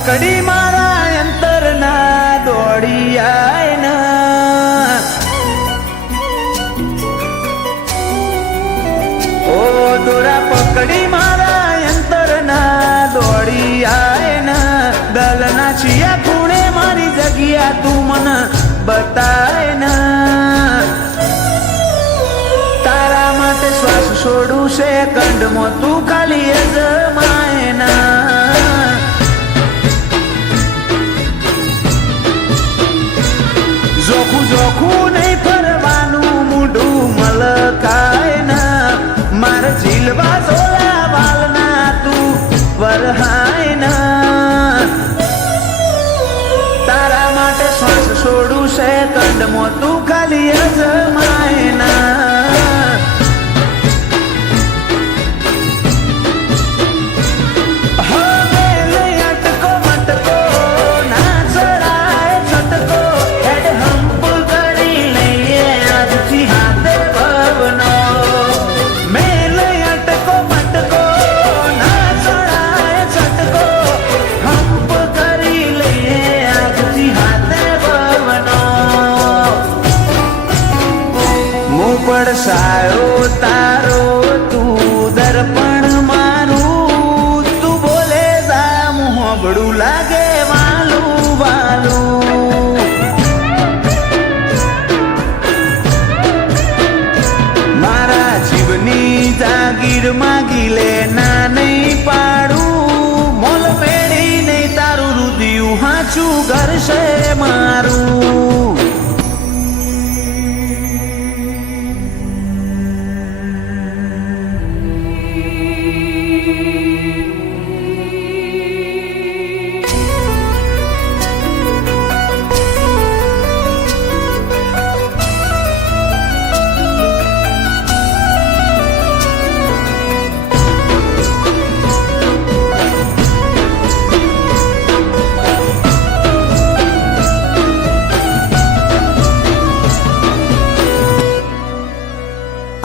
પકડી મારા અંતરના દોડી આયના ઓ દોરા પકડી મારા અંતરના દોડી આયના દલના છિયા ખૂણે મારી જગ્યા તું મને બતાય ના તારા માટે શ્વાસ છોડું સેકન્ડમાં તું ખાલી અજમાય ના જોખું જોખું નહીં ફરવાનું મૂઢું મલકાય ના મારે ઝીલવા ઝોલા વાલના તું વરહાય ના તારા માટે શ્વાસ છોડું સેકન્ડમાં તું ખાલી અજમાય ના પડસાયો તારો તું દર્પણ મારું તું બોલે જા મોહબડું લાગે વાલું વાલું મારા જીવની જાગીર માગી લે ના નહીં પાડું મોલ મેળી નહીં તારું રુદિયું હાચું ઘર છે મારું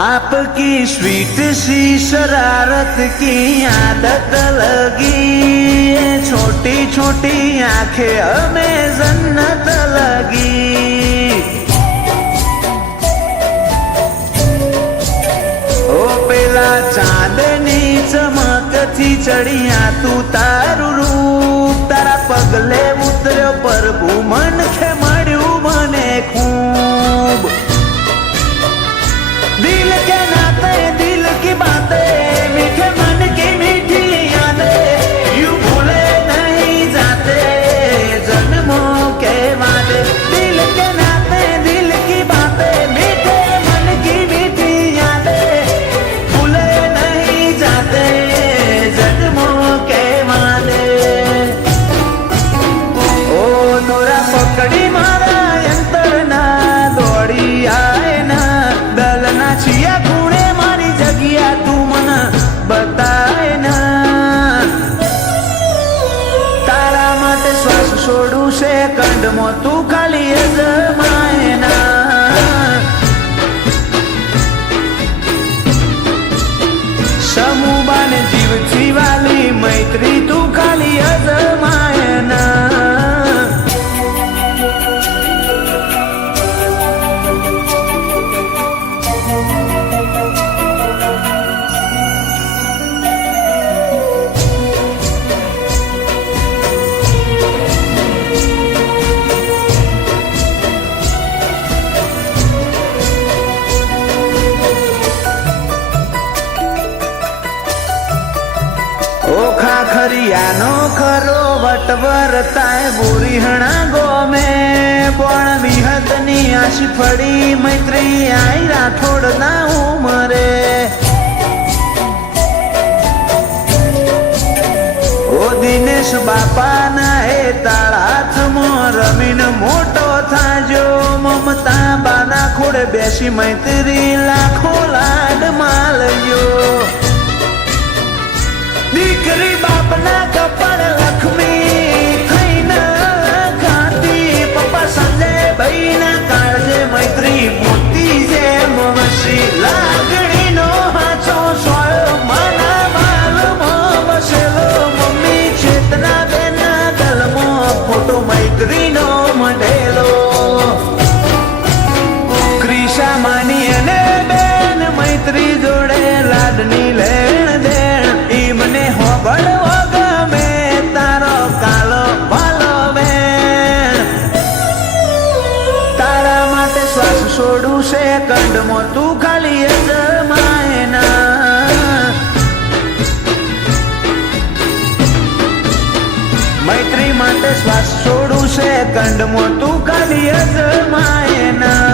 आपकी स्वीट सी शरारत की आदत लगी छोटी छोटी आंखें हमें जन्नत लगी ओ पेला चांदनी चमकती चढ़िया તું તારું રૂપ તારા પગલે ઉતર્યો પ્રભુ મન કે મળ્યું મને ખૂબ दिल के नाते दिल की बातें मीठे मन की मीठी यादें यूं भूले नहीं जाते जन्मों के वादे दिल के नाते दिल की बातें मीठे मन की मीठी यादें भूले नहीं जाते जन्मों के वादे ओ तोरा पकड़ी मारा अंतરના દોડી આય ના દલના છિયા ખૂણે મારી જગ્યા તું મને બતાય ના તારા માટે શ્વાસ છોડું સેકન્ડમાં તું ખાલી અજમાય ના સમૂહબાને જીવથી વાલી મૈત્રી તું ખાલી અજમાય ના ખરિયાનો ખરો વટવરતાય બોરીહણા ગોમે પણ વિહતની આશી ફળી મૈત્રી આઈ રાઠોડના ઉમરે ઓ દિનેશ બાપાના એ તાળા હાથમાં રમીને મોટો થાજો મમતા બાના ખોડે બેસી મૈત્રી લાખો લાડ માલયો દીકરી બાપના કપાળ લક્ષ્મી થઈને ખાતી પપ્પા સંજય ભાઈના કાળજે મૈત્રી મોતી જેમ વસી લાગણીનો હાચો સોયો માના માલમાં વસેલો મમ્મી ચેતના બેના મૈત્રી જોડે લાડની લેણ દેણ ઈ મને હોબળવો ગમે તારો કાલો ભાલો બેન તારા માટે શ્વાસ છોડું સેકન્ડમાં તું ખાલી અજમાયના મૈત્રી માટે શ્વાસ છોડું સેકન્ડમાં તું ખાલી અજમાયના